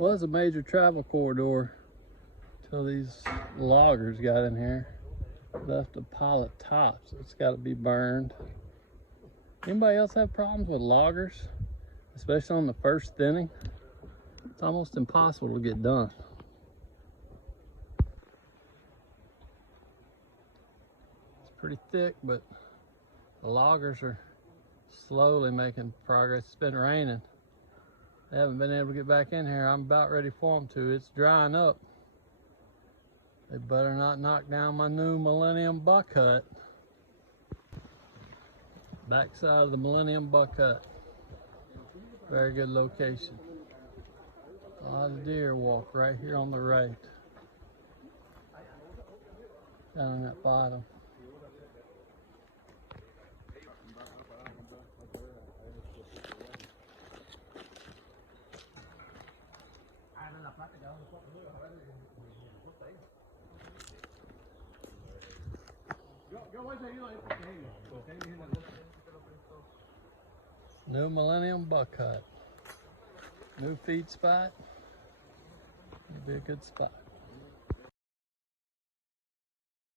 Was a major travel corridor till these loggers got in here. Left a pile of tops. It's got to be burned. Anybody else have problems with loggers, especially on the first thinning? It's almost impossible to get done. It's pretty thick, but the loggers are slowly making progress. It's been raining. They haven't been able to get back in here. I'm about ready for them to. It's drying up. They better not knock down my new Millennium buckhut. Backside of the Millennium buckhut. Very good location. A lot of deer walk right here on the right. Down in that bottom. New Millennium buckhut. New feed spot. It'll be a good spot.